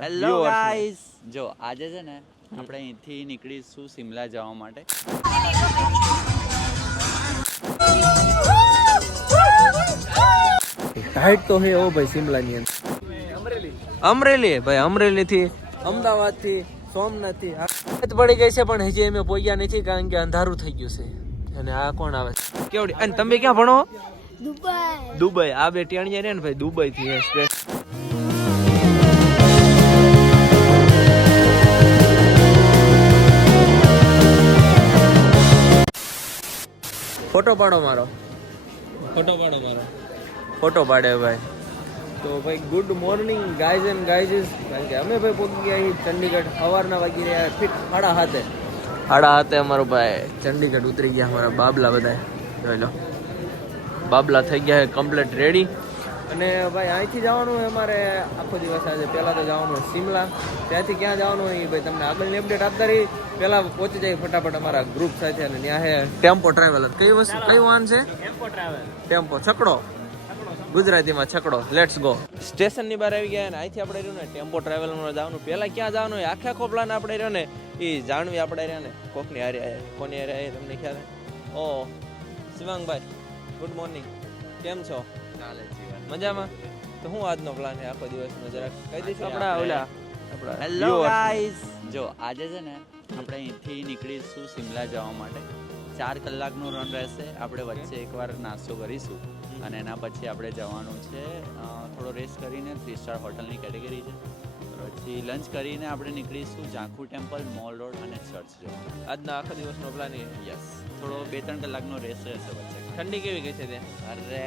Hello guys જો આજે છે ને આપણે અહીંથી નીકળીશું સિમલા જવા માટે. હાઈટ તો હે ઓ ભાઈ સિમલાની અંદર. અમરેલી. ભાઈ અમરેલી થી અમદાવાદથી સોમનાથથી હાથ પડી ગઈ છે પણ હજી અમે પોગ્યા નથી કારણ કે અંધારું થઈ ગયું છે. અને આ કોણ આવે? છે કેવડી? અને તમે ક્યાં ભણો? દુબઈ. દુબઈ. આ બે ટેણીયા રે ને ભાઈ દુબઈ થી ફોટો પાડો મારો. ફોટો પાડો મારો. ફોટો પાડે ભાઈ. તો ભાઈ ગુડ મોર્નિંગ ગાઈઝ એન્ડ ગાઈઝીસ કારણ કે અમે ભાઈ પહોંચી ગયા અહીં ચંડીગઢ સવારના વાગી રહ્યા ફિટ સાડા હાથે. સાડા હાથે અમારો ભાઈ. ચંડીગઢ ઉતરી ગયા અમારા બાબલા બધા જોઈ લો. બાબલા થઈ ગયા કમ્પ્લીટ રેડી અને ભાઈ અહીંથી જવાનું હોય અમારે આખો દિવસ આજે. પહેલાં તો જવાનું હોય સિમલા ત્યાંથી ક્યાં જવાનું હોય એ ભાઈ તમને આગળની અપડેટ આપતા રહી. પહેલાં પહોંચી જાય ફટાફટ અમારા ગ્રુપ સાથે અને ત્યાં હે ટેમ્પો ટ્રાવેલર કઈ વસ્તુ કઈ વાહન છે? ટેમ્પો છકડો. ગુજરાતીમાં છકડો. લેટ્સ ગો સ્ટેશનની બહાર આવી ગયા અને અહીંથી આપણે રહ્યું ને ટેમ્પો ટ્રાવેલમાં જવાનું. પહેલાં ક્યાં જવાનું હોય? આખે આખો પ્લાન આપણે રહ્યો ને એ જાણવી આપણે રહ્યા ને. કોકની હારે કોની હારે આવી તમને ખ્યાલ? ઓ શિવાંગભાઈ ગુડ મોર્નિંગ કેમ છો? ચાલે મજામાં? તો હું આજનો પ્લાન છે આખો દિવસનો જરાક કહી દઈશું આપણા? ઓલા આપણા હેલો ગાઈસ જો આજે છે ને આપણે અહીંથી નીકળીશું શિમલા જવા માટે. ચાર કલાકનું રન રહેશે. આપણે વચ્ચે એકવાર નાસ્તો કરીશું અને એના પછી આપણે જવાનું છે થોડો રેસ્ટ કરીને થ્રી સ્ટાર હોટલની કેટેગરી છે. પછી લંચ કરીને આપણે નીકળીશું ઝાંખુ ટેમ્પલ મોલ રોડ અને ચર્ચ જવા આજના આખો દિવસનો પ્લાન એ? યસ થોડો બે ત્રણ કલાકનો રેસ્ટ રહેશે વચ્ચે. ઠંડી કેવી ગઈ છે ત્યાં? અરે.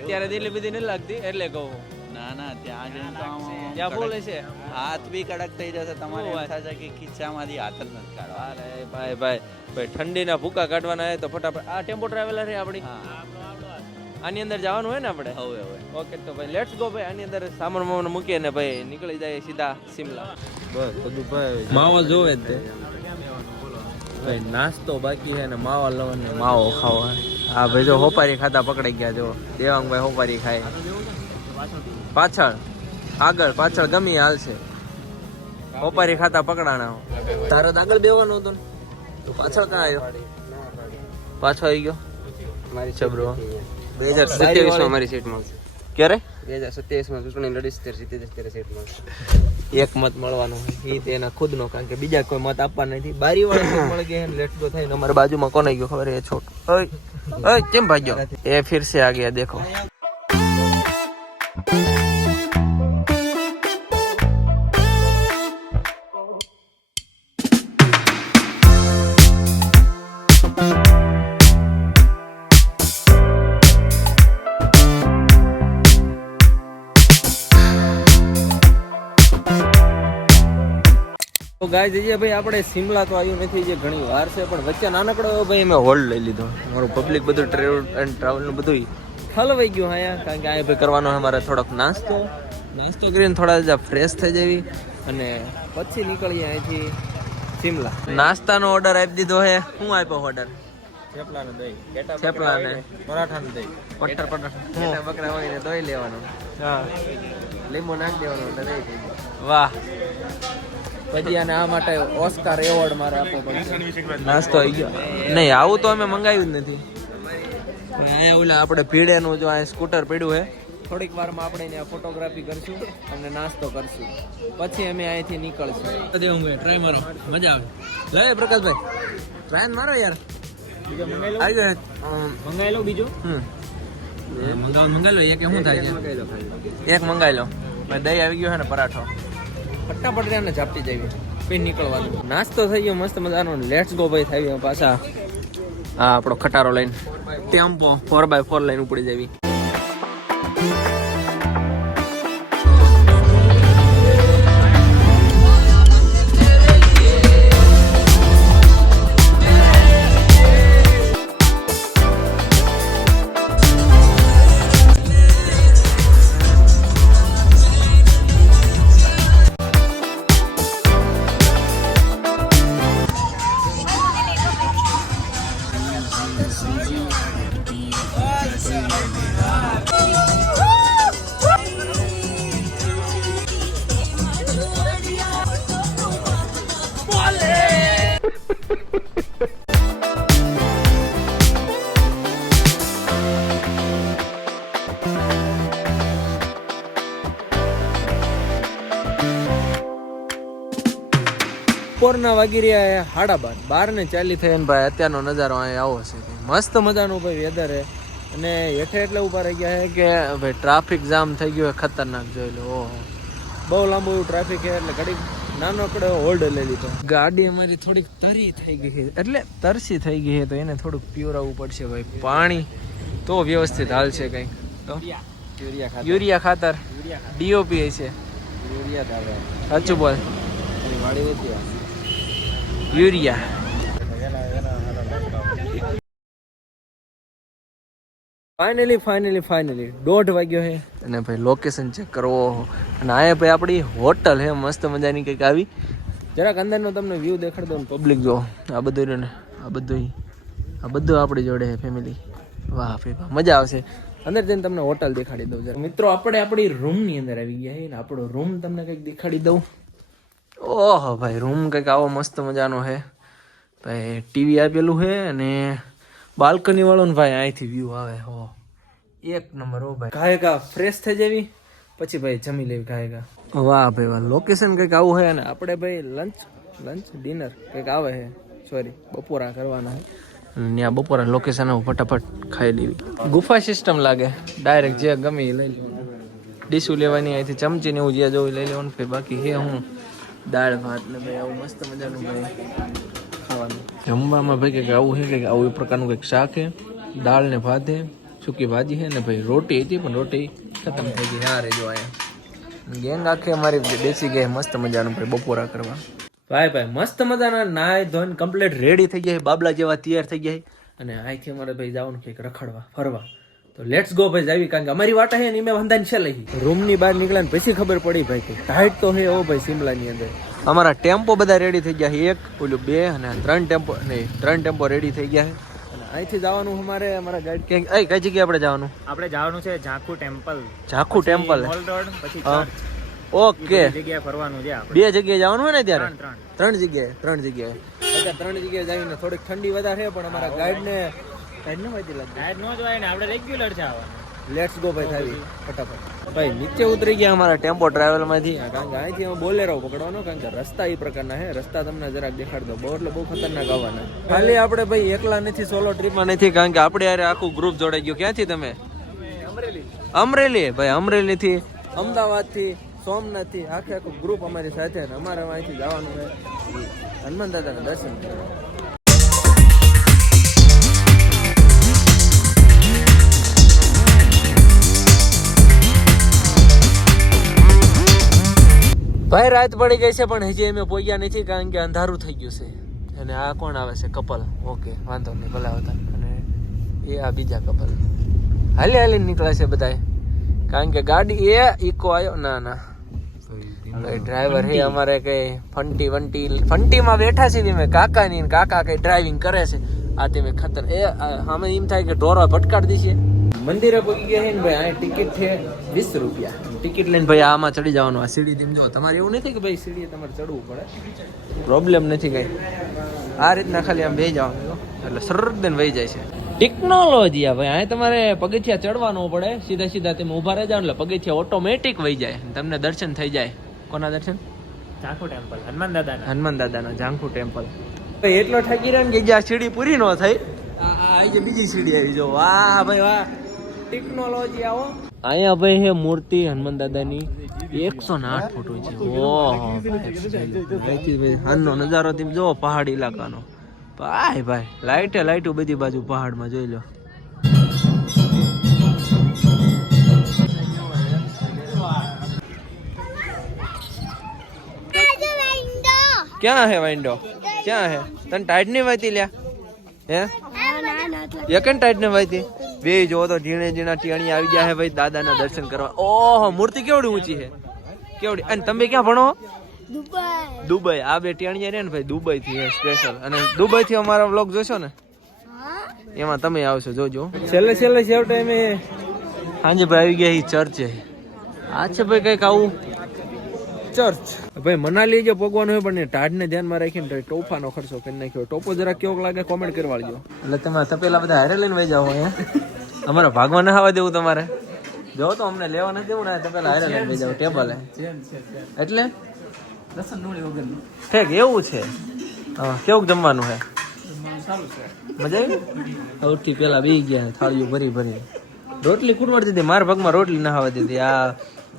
અત્યારે દિલ્હી બધી નથી લાગતી એટલે કહું. ના ના ત્યાં જઈને તો આમ ત્યાં બોલે છે. હાથ બી કડક થઈ જશે. તમારે એમ થશે કે ખીચામાંથી હાથ જ નથી કાઢવા. અરે ભાઈ ભાઈ ભાઈ ઠંડીના ભૂકા કાઢવાના હોય તો ફટાફટ આ ટેમ્પો ટ્રાવેલર છે આપણી. આની અંદર જવાનું હોય ને આપણે? હવે હવે. ઓકે તો ભાઈ લેટ્સ ગો ભાઈ આની અંદર સામાન મામાન મૂકીએ ને ભાઈ નીકળી જાય સીધા સિમલા બસ બધું ભાઈ માવો જોવે જ તે. ભાઈ નાસ્તો બાકી છે ને માવા લવન ને માવો ખાવા. આ ભાઈ જો હોપારી ખાતા પકડાઈ ગયા જો. દેવાંગભાઈ હોપારી ખાય. પાછળ. આગળ પાછળ ગમી હાલ છે. હોપારી ખાતા પકડાણા તારે આગળ બેવાનું હતું ને. તું પાછળ ક્યાં આવ્યો પાછો આવી ગયો. મારી છબરો બે હજાર સત્યાવીસમાં મારી સીટ મળશે. ક્યારે? બે હજાર સત્યાવીસમાં ચૂંટણી લડીશ ત્યારે સિત્તેર ત્યારે સીટ મળશે. એક મત મળવાનો એ તેના ખુદનો કારણ કે બીજા કોઈ મત આપવા નથી. બારી વાળા મળી ગયા લેટ ગો થાય અમારા બાજુમાં કોને ગયો ખબર એ છોટ. ઓય ઓય કેમ ભાગ્યો? એ ફિરસે આ ગયા દેખો. તો ગાય જઈએ ભાઈ આપણે સિમલા તો આવ્યું નથી જે ઘણી વાર છે પણ વચ્ચે નાનકડો ભાઈ અમે હોલ્ડ લઈ લીધો. મારું પબ્લિક બધું ટ્રેવલ એન્ડ ટ્રાવેલનું બધું હલવાઈ ગયું અહીંયા કારણ કે અહીંયા ભાઈ કરવાનો અમારે થોડોક નાસ્તો. નાસ્તો કરીને થોડા જ ફ્રેશ થઈ જવી અને પછી નીકળીએ અહીંથી સિમલા નાસ્તાનો ઓર્ડર આપી દીધો હે શું આપ્યો ઓર્ડર થેપલાને દહીં. થેપલાને? પરાઠાને દહીં. પટ્ટર પટ્ટર બકરા હોય દહીં લેવાનું. હા. લીંબુ નાખી દેવાનું એટલે દહીં વાહ. પછી આને આ માટે ઓસ્કાર એવોર્ડ મારે આપવો પડશે. નાસ્તો આવી ગયો. નહીં આવું તો અમે મંગાવ્યું જ નથી. અહીંયા ઓલા આપણે ભીડેનું જો આ સ્કૂટર પડ્યું હે થોડીક વારમાં આપણે એને ફોટોગ્રાફી કરશું અને નાસ્તો કરશું. પછી અમે અહીંથી નીકળશું. દેવું ટ્રાય મારો. મજા આવે. લે પ્રકાશભાઈ ટ્રાય મારો યાર. આવી ગયો મંગાવી લો બીજું? મંગાવ મંગાવી લો. એક શું થાય છે? એક મંગાવી લો. ભાઈ દહીં આવી ગયો છે ને પરાઠો. ફટાફટ રહ્યા ઝાપટી જાય પછી નીકળવાનું. નાસ્તો થઈ ગયો, મસ્ત મજાનો. લેટ્સ ગો ભાઈ થઈ ગયો પાછા. હા આપણો ખટારો લઈને. ટેમ્પો ફોર બાય ફોર લઈને ઉપડી જાવી બપોરના વાગી રહ્યા હાડા બાર. બાર ને ચાલી થઈ ભાઈ અત્યારનો નજારો અહીંયા આવો છે મસ્ત મજાનું ભાઈ વેધર છે અને હેઠે એટલે ઊભા રહી ગયા છે કે ભાઈ ટ્રાફિક જામ થઈ ગયો છે ખતરનાક જોઈ લો ઓહો. બહુ લાંબુ એવું ટ્રાફિક છે એટલે ઘડીક નાનકડો હોલ્ડ લઈ લીધો. ગાડી અમારી થોડીક તરી થઈ ગઈ છે એટલે તરસી થઈ ગઈ છે તો એને થોડુંક પીવરાવવું પડશે ભાઈ. પાણી તો વ્યવસ્થિત હાલશે કંઈક. તો? યુરિયા. ખાતર. ડીઓપી છે યુરિયા ખાતર. સાચું બોલ. વાડી વેચી યુરિયા ફાઇનલી ફાઇનલી ફાઇનલી દોઢ વાગ્યો છે અને ભાઈ લોકેશન ચેક કરવો. અને આ ભાઈ આપણી હોટલ હે મસ્ત મજાની કંઈક આવી. જરાક અંદરનો તમને વ્યૂ દેખાડ દઉં પબ્લિક જો. આ બધું ને આ બધું આ બધું આપણી જોડે છે ફેમિલી વાહ ભાઈ વાહ મજા આવશે. અંદર જઈને તમને હોટલ દેખાડી દઉં જરા મિત્રો આપણે આપણી રૂમની અંદર આવી ગયા છે ને આપણો રૂમ તમને કંઈક દેખાડી દઉં. ઓહો, ભાઈ, રૂમ કંઈક આવો મસ્ત મજાનો છે ભાઈ, ટીવી આપેલું છે અને બાલ્કની વાળો ને ભાઈ અહીંથી વ્યૂ આવે. હો. એક નંબર, હો ભાઈ. ગાયકા ફ્રેશ થઈ જવી, પછી ભાઈ જમી લેવી ગાયકા. વાહ, ભાઈ, વાહ લોકેશન કંઈક આવું છે અને આપણે ભાઈ લંચ લંચ ડિનર કંઈક આવે છે સોરી બપોરા કરવાના છે ત્યાં બપોરા લોકેશન હું ફટાફટ ખાઈ લેવી. ગુફા સિસ્ટમ લાગે. ડાયરેક્ટ જે ગમે લઈ લેવાનું. ડીશું લેવાની, અહીંથી ચમચી ને એવું જે જોઈ લઈ લેવાનું. બાકી હે હું. દાળ ભાત ને ભાઈ આવું મસ્ત મજાનું ભાઈ ખાવાનું. જમવામાં ભાઈ કંઈક આવું છે, કંઈક આવું એ પ્રકારનું કંઈક શાક છે. દાળ ને ભાત છે, સૂકી ભાજી છે ને ભાઈ રોટી હતી, પણ રોટી ખતમ થઈ ગઈ. હા, રેજો અહીંયા ગેંગ આખી અમારી બેસી ગઈ મસ્ત મજાનું ભાઈ બપોરા કરવા. ભાઈ ભાઈ, મસ્ત મજાના નાય ધોઈને કમ્પ્લીટ રેડી થઈ ગયા બાબલા જેવા તૈયાર થઈ ગયા અને અહીંથી અમારે ભાઈ જવાનું કંઈક રખડવા, ફરવા. તો લેટ્સ ગો ભાઈ જાવી કારણ કે અમારી વાટ છે ને મેં છે લઈ. રૂમની બહાર નીકળ્યા ને પછી ખબર પડી ભાઈ કે ટાઈટ તો હે ઓ ભાઈ સિમલા ની અંદર. અમારા ટેમ્પો બધા રેડી થઈ ગયા છે. એક ઓલું બે અને ત્રણ ટેમ્પો નહીં ત્રણ ટેમ્પો રેડી થઈ ગયા છે. અને અહીંથી જવાનું અમારે અમારા ગાઈડ ક્યાંક એ કઈ જગ્યાએ આપણે જવાનું? આપણે જવાનું છે Jakhu temple. Jakhu temple. Road પછી હા. ઓકે. જગ્યાએ ફરવાનું છે બે જગ્યાએ જવાનું હોય ને ત્યારે? ત્રણ જગ્યાએ ત્રણ જગ્યાએ. ત્રણ જગ્યાએ જઈને થોડીક ઠંડી વધારે છે પણ અમારા ગાઈડને ગાઈડ ન વાંચી લાગે. ટાયર નો જોવાય ને આપણે રેગ્યુલર છે આવવાનું. લેટ્સ ગો ભાઈ થાવી ફટાફટ. ભાઈ નીચે ઉતરી ગયા અમારા ટેમ્પો ટ્રાવેલમાંથી કારણ કે અહીંથી અમે બોલેરો પકડવાનો કારણ કે રસ્તા એ પ્રકારના હે. રસ્તા તમને જરાક દેખાડ દો બહુ એટલે બહુ ખતરનાક આવવાના. ખાલી આપણે ભાઈ એકલા નથી સોલો ટ્રીપમાં નથી કારણ કે આપણે યારે આખું ગ્રુપ જોડાઈ ગયું. ક્યાંથી તમે? અમરેલી. ભાઈ અમરેલીથી. અમદાવાદથી સોમનાથથી આખે આખું ગ્રુપ અમારી સાથે અમારે અહીંથી જવાનું છે. હનુમાન દાદાના દર્શન કરવા. ભાઈ, રાત પડી ગઈ છે, પણ હજી અમે પહોંચ્યા નથી કારણ કે અંધારું થઈ ગયું છે. અને આ કોણ આવે છે? કપલ. ઓકે, વાંધો નહીં, ભલે આવતા. અને એ આ બીજા કપલ. હાલી હાલી નીકળે છે બધા કારણ કે ગાડી એ ઇકો આવ્યો ના ના. ડ્રાઈવર હે, અમારે કઈ ફંટી વંટી ફંટીમાં બેઠા છે મેં કાકા ની કાકા કઈ ડ્રાઇવિંગ કરે છે. આ તમે ખતર એ અમે એમ થાય કે ઢોરો ભટકાડી દઈએ મંદિરે પહોંચી ગયા છે ને ભાઈ આ ટિકિટ છે વીસ રૂપિયા. ટિકિટ લઈને ભાઈ આમાં ચડી જવાનું. આ સીડી તેમ જો તમારે એવું નથી કે ભાઈ સીડી તમારે ચડવું પડે? પ્રોબ્લેમ નથી કઈ. આ રીતના ખાલી આમ બેસી જવાનું એટલે સરળ દઈને વહી જાય છે. ટેકનોલોજી આ ભાઈ. અહીં તમારે પગથિયા ચડવાનું પડે. સીધા સીધા તમે ઊભા રહી જાવ એટલે પગથિયા ઓટોમેટિક વહી જાય. તમને દર્શન થઈ જાય. કોના દર્શન? ઝાંખુ ટેમ્પલ હનુમાન દાદાના. હનુમાન દાદાના ઝાંખુ ટેમ્પલ. એટલો ઠગી રહ્યો ને કે જ્યાં સીડી પૂરી ન થઈ. આ બીજી સીડી આવી. જો વાહ ભાઈ વાહ. ટેકનોલોજી આવો. અહીંયા ભાઈ હે મૂર્તિ હનુમાન દાદાની એકસો ને આઠ ફૂટ છે ઓહો હાલનો નજારો તમે જો પહાડ ઇલાકાનો. ભાઈ ભાઈ લાઈટે લાઈટો બધી બાજુ પહાડમાં જોઈ લો. ક્યાં હે વાઇન્ડો ક્યાં હે? તને ટાઈટ નહીં વાતી લ્યા? હે? એકન ટાઈટ નહીં વાતી બે જો તો ઝીણે ઝીણા ટીણી આવી ગયા હે ભાઈ દાદાના દર્શન કરવા. ઓહો મૂર્તિ કેવડી ઊંચી છે કેવડી? અને તમે ક્યાં ભણો? દુબઈ. આ બે ટેણિયા રે ને ભાઈ દુબઈ થી સ્પેશિયલ અને દુબઈ થી અમારો વ્લોગ જોશો ને? એમાં તમે આવશો જોજો. છેલ્લે છેલ્લે છેવટે અમે સાંજે ભાઈ આવી ગયા ચર્ચે. આ છે ભાઈ કંઈક આવું ચર્ચ. ભાઈ મનાલી જો ભોગવાનું હોય પણ ટાઢને ધ્યાનમાં રાખીને તો ટોફાનો ખર્ચો કરી નાખ્યો. ટોપો જરા કેવો લાગે કોમેન્ટ કરવા વાળજો એટલે તમે તપેલા બધા હારે લઈને વહી જાઓ અહીંયા. અમારા ભાગમાં ના આવવા દેવું તમારે. જો તો અમને લેવા નથી દેવું ને તપેલા હારે લઈને વહી જાઓ ટેબલે. એટલે? ઠેક એવું છે. કેવું જમવાનું છે મજા આવી? સૌથી પેલા બે ગયા થાળીઓ ભરી ભરી રોટલી કુટવાડી દીધી મારા ભાગમાં રોટલી ના આવવા દીધી. આ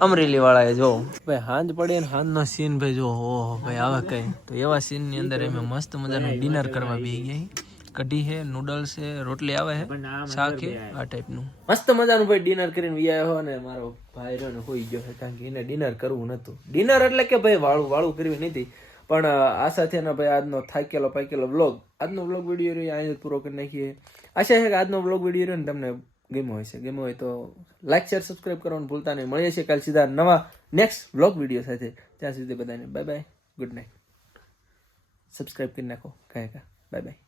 અમરેલી વાળાએ જો. ભાઈ હાંજ પડી ને હાંજ નો સીન ભાઈ જો ઓહો ભાઈ આવે કઈ. તો એવા સીનની અંદર અમે મસ્ત મજાનું ડિનર કરવા બેસી ગયા કઢી છે નૂડલ્સ હે રોટલી આવે હે શાક હે આ ટાઈપનું મસ્ત મજાનું ભાઈ ડિનર કરીને વિયા હો અને મારો ભાઈ રહ્યો ને હોઈ ગયો છે કારણ કે એને ડિનર કરવું નતું. ડિનર એટલે કે ભાઈ વાળું વાળું કરવી નથી પણ આ સાથે ભાઈ આજનો થાકેલો પાકેલો વ્લોગ આજનો વ્લોગ વીડિયો રહ્યો અહીંયા પૂરો કરી નાખીએ. આશા છે કે આજનો વ્લોગ વીડિયો રહ્યો ને તમને ગમ્યો હશે ગમ્યો હોય તો લાઈક શેર સબસ્ક્રાઈબ કરવાનું ભૂલતા નહીં. મળીએ છીએ કાલ સીધા નવા નેક્સ્ટ વ્લોગ વીડિયો સાથે. ત્યાં સુધી બધાને bye bye good night subscribe કરી નાખો. કાંઈ કા બાય બાય